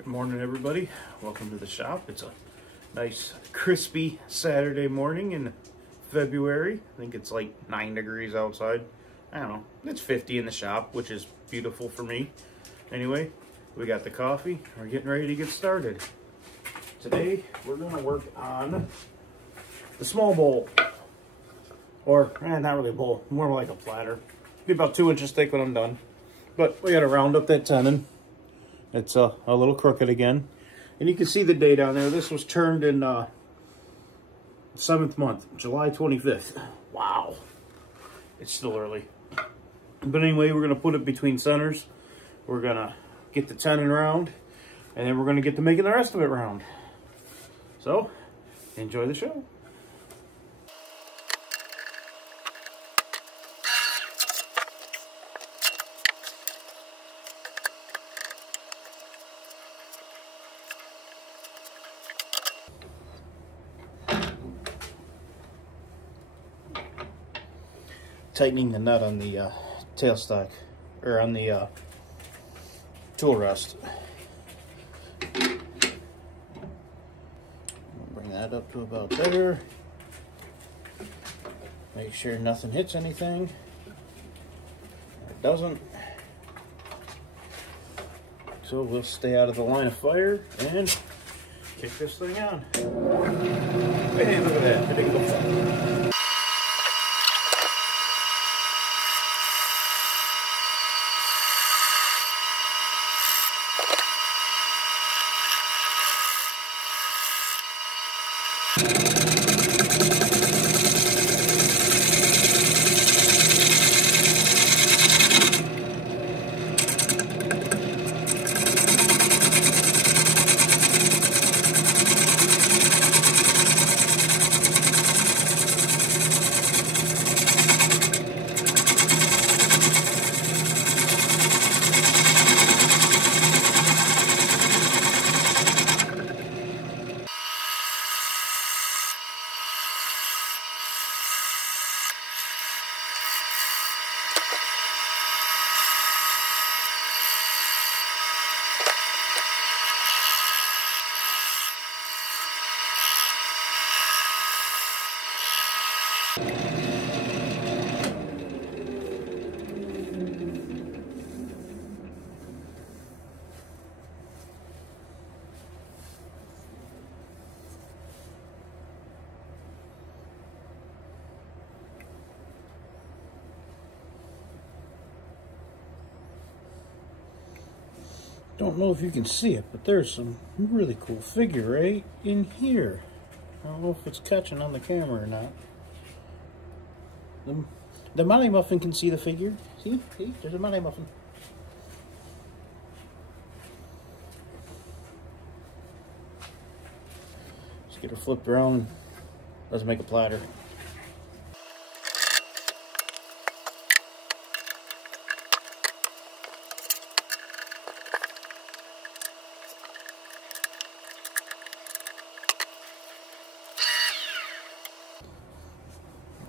Good morning, everybody. Welcome to the shop. It's a nice crispy Saturday morning in February. I think it's like 9 degrees outside. I don't know. It's 50 in the shop, which is beautiful for me. Anyway, we got the coffee. We're getting ready to get started. Today, we're going to work on the small bowl. Or, not really a bowl, more like a platter. Be about 2 inches thick when I'm done. But we got to round up that tenon. It's a little crooked again. And you can see the date on there. This was turned in 7th month, July 25th. Wow. It's still early. But anyway, we're going to put it between centers. We're going to get the tenon round. And then we're going to get to making the rest of it round. So, enjoy the show. Tightening the nut on the tailstock, or on the tool rest. Bring that up to about there. Make sure nothing hits anything. It doesn't. So we'll stay out of the line of fire and kick this thing on. Hey, look at that. Predictable fire. Don't know if you can see it, but there's some really cool figure right in here. I don't know if it's catching on the camera or not. The Molly Muffin can see the figure. See? There's a Molly Muffin. Let's get her flipped around. Let's make a platter.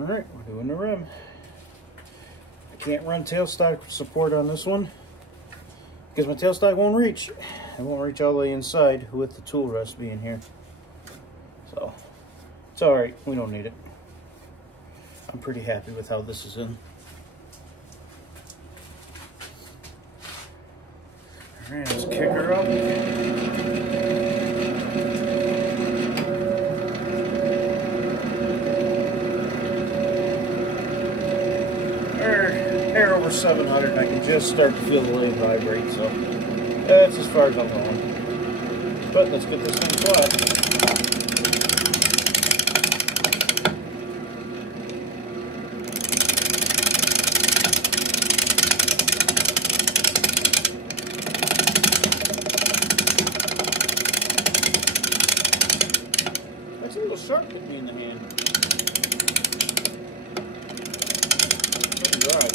Alright, we're doing the rim. I can't run tailstock support on this one because my tailstock won't reach. It won't reach all the way inside with the tool rest being here. So, it's alright. We don't need it. I'm pretty happy with how this is in. Alright, let's kick her up. Air over 700, and I can just start to feel the lathe vibrate, so that's as far as I'm going. But let's get this thing flat. That's a little sharp with me in the hand. Pretty dry.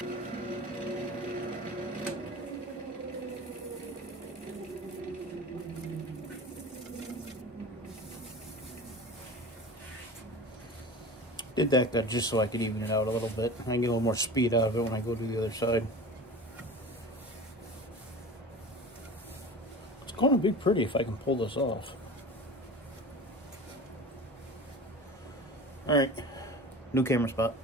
Did that just so I could even it out a little bit. I can get a little more speed out of it when I go to the other side. It's going to be pretty if I can pull this off. Alright, new camera spot.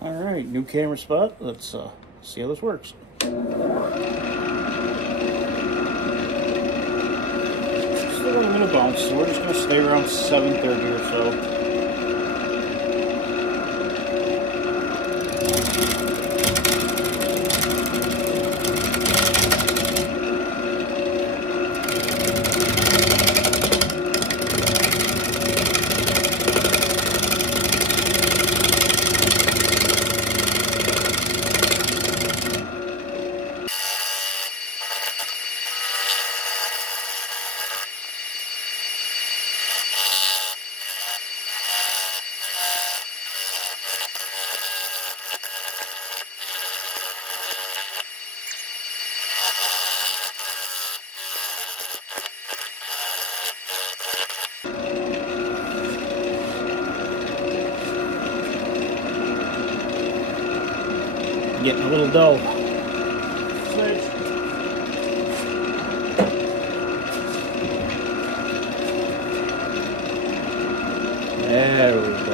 Alright, new camera spot. Let's see how this works. Still got a little bounce, so we're just going to stay around 730 or so. Getting a little dull. There we go.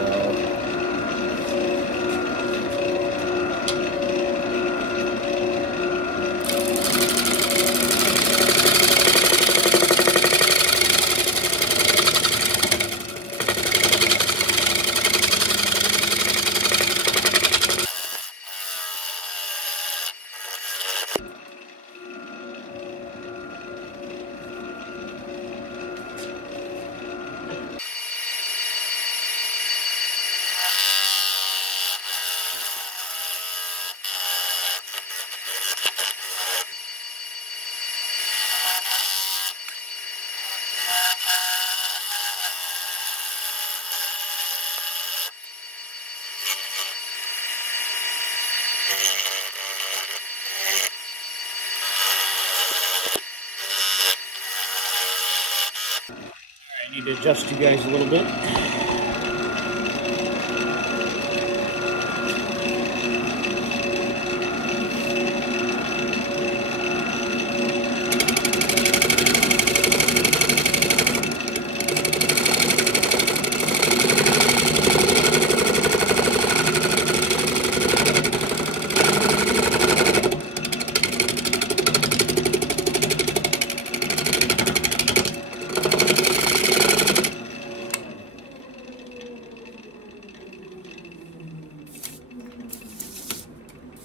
I need to adjust you guys a little bit.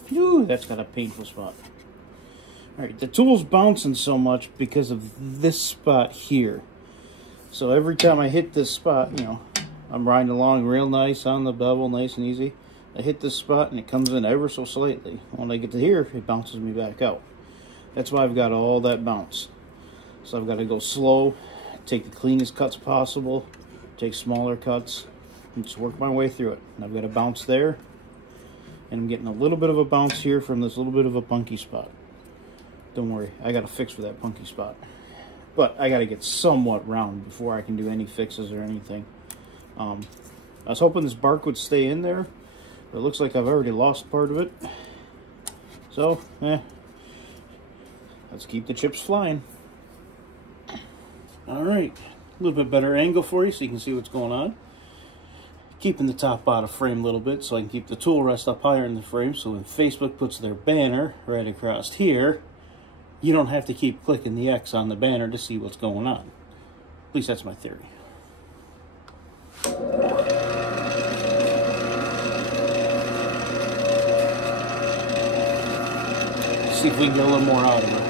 Whew, that's got a painful spot. Alright, the tool's bouncing so much because of this spot here. So every time I hit this spot, you know, I'm riding along real nice on the bevel, nice and easy. I hit this spot and it comes in ever so slightly. When I get to here, it bounces me back out. That's why I've got all that bounce. So I've got to go slow, take the cleanest cuts possible, take smaller cuts, and just work my way through it. And I've got a bounce there, and I'm getting a little bit of a bounce here from this little bit of a punky spot. Don't worry, I got a fix for that punky spot. But I got to get somewhat round before I can do any fixes or anything. I was hoping this bark would stay in there, but it looks like I've already lost part of it. So, let's keep the chips flying. Alright, a little bit better angle for you so you can see what's going on. Keeping the top out of frame a little bit so I can keep the tool rest up higher in the frame, so when Facebook puts their banner right across here, you don't have to keep clicking the X on the banner to see what's going on. At least that's my theory. See if we can get a little more out of it.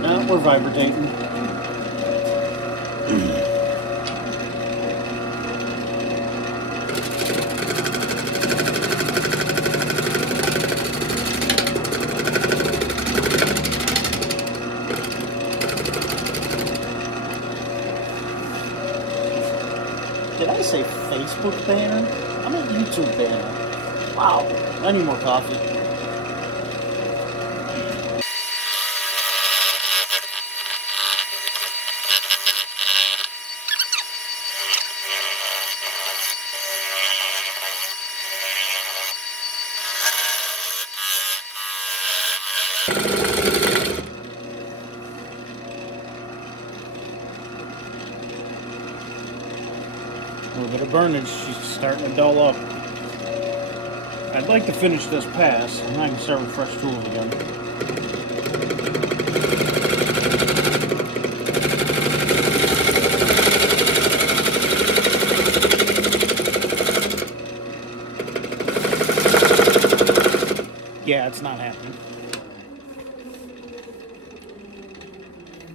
Now we're vibrating. Did I say Facebook banner? I'm a YouTube fan. Wow, I need more coffee. A little bit of burnage, she's starting to dull up. I'd like to finish this pass, and I can start with fresh tools again. Yeah, it's not happening.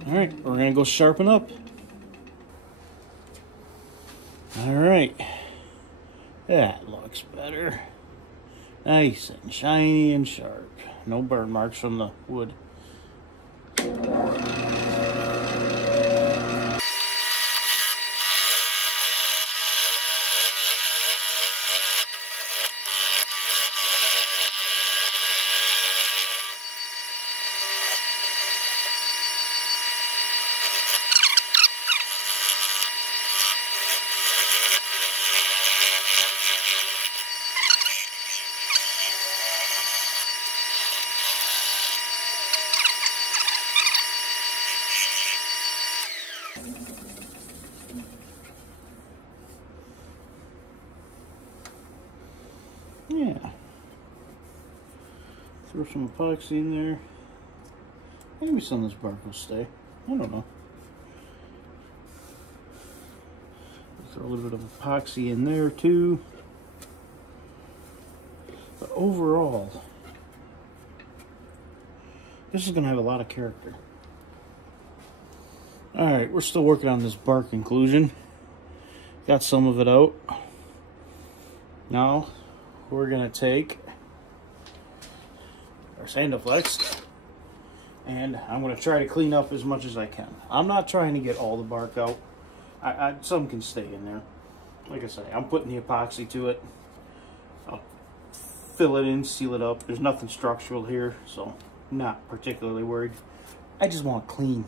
Alright, we're gonna go sharpen up. Alright. That looks better. Nice and shiny and sharp. No burn marks from the wood. Yeah. Throw some epoxy in there. Maybe some of this bark will stay. I don't know. Throw a little bit of epoxy in there too. But overall, this is going to have a lot of character. Alright, we're still working on this bark inclusion. Got some of it out. Now, we're going to take our Sandiflex, and I'm going to try to clean up as much as I can. I'm not trying to get all the bark out. Some can stay in there. Like I say, I'm putting the epoxy to it. I'll fill it in, seal it up. There's nothing structural here, so I'm not particularly worried. I just want clean.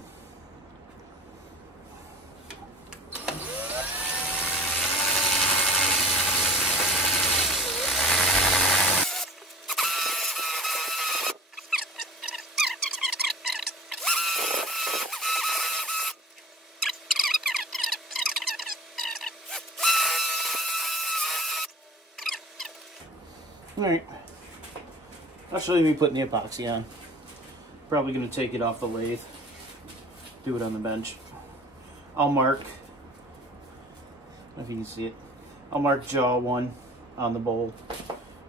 Alright, I'll show you me putting the epoxy on. Probably going to take it off the lathe, do it on the bench. I'll mark, if you can see it, I'll mark jaw 1 on the bowl.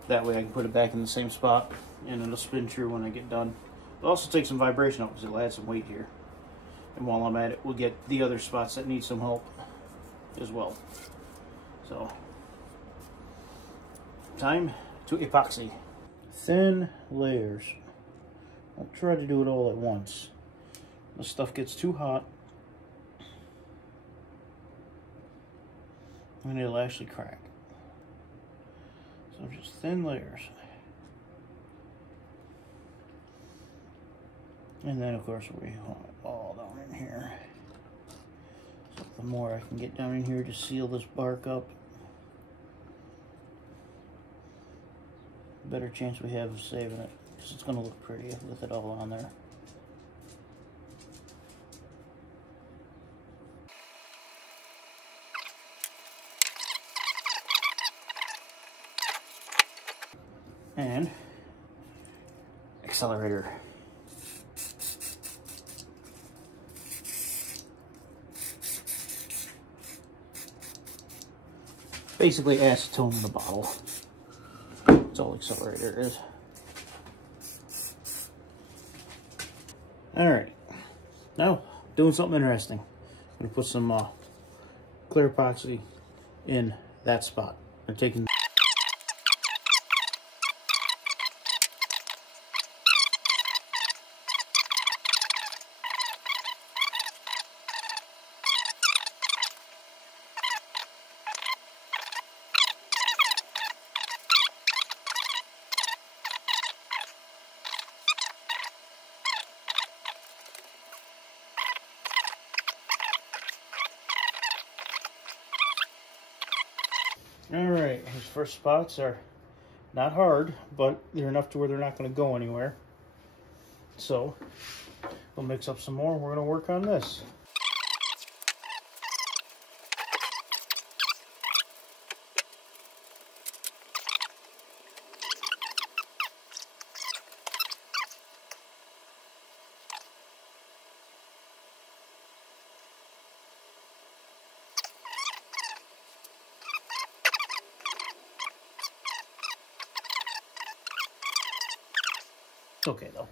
That way I can put it back in the same spot and it'll spin true when I get done. It'll also take some vibration out because it'll add some weight here. And while I'm at it, we'll get the other spots that need some help as well. So, time to epoxy. Thin layers. Don't try to do it all at once. The stuff gets too hot and it'll actually crack. So just thin layers. And then of course we want it all down in here. So the more I can get down in here to seal this bark up, better chance we have of saving it, because it's going to look pretty with it all on there. And accelerator. Basically acetone in the bottle. That's all accelerator is. Alright, now doing something interesting. I'm going to put some clear epoxy in that spot. I'm taking Alright, his first spots are not hard, but they're enough to where they're not going to go anywhere. So, we'll mix up some more. We're going to work on this. It's okay though.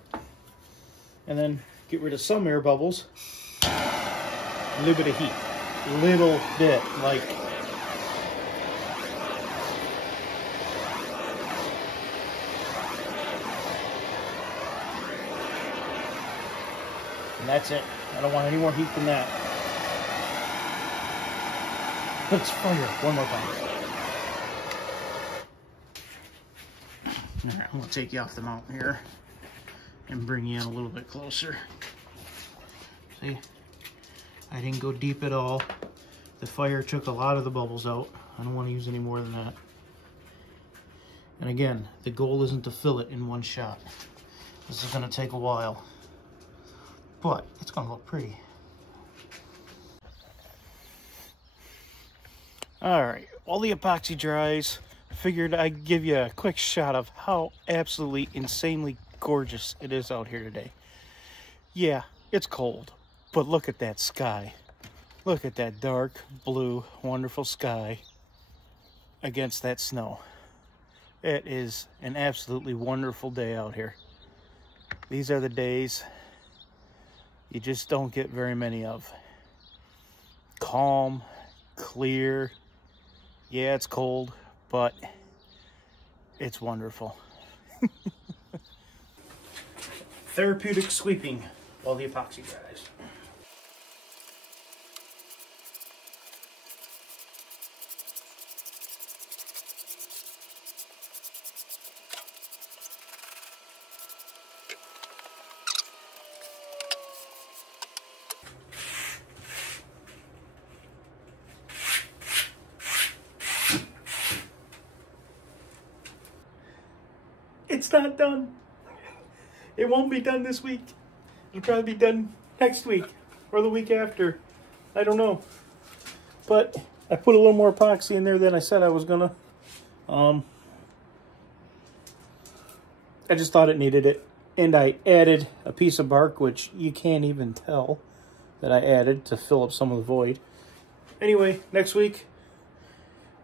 And then get rid of some air bubbles. A little bit of heat. A little bit, like. And that's it. I don't want any more heat than that. Let's fire one more time. Alright, I'm going to take you off the mountain here and bring you in a little bit closer. See, I didn't go deep at all. The fire took a lot of the bubbles out. I don't want to use any more than that. And again, the goal isn't to fill it in one shot. This is going to take a while, but it's going to look pretty. Alright, while the epoxy dries, I figured I'd give you a quick shot of how absolutely insanely gorgeous it is out here today. Yeah, it's cold, but look at that sky. Look at that dark blue, wonderful sky against that snow. It is an absolutely wonderful day out here. These are the days you just don't get very many of. Calm, clear. Yeah, it's cold, but it's wonderful. Therapeutic sweeping while the epoxy dries. It's not done. It won't be done this week. It'll probably be done next week or the week after. I don't know. But I put a little more epoxy in there than I said I was gonna. I just thought it needed it. And I added a piece of bark, which you can't even tell that I added to fill up some of the void. Anyway, next week,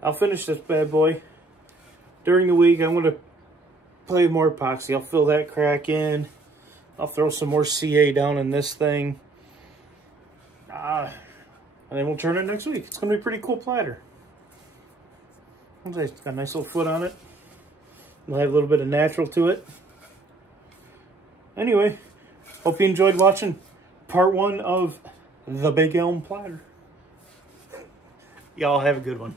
I'll finish this bad boy. During the week, I'm gonna play more epoxy. I'll fill that crack in. I'll throw some more CA down in this thing. And then we'll turn it next week. It's going to be a pretty cool platter. It's got a nice little foot on it. We'll have a little bit of natural to it. Anyway, hope you enjoyed watching part 1 of the Big Elm Platter. Y'all have a good one.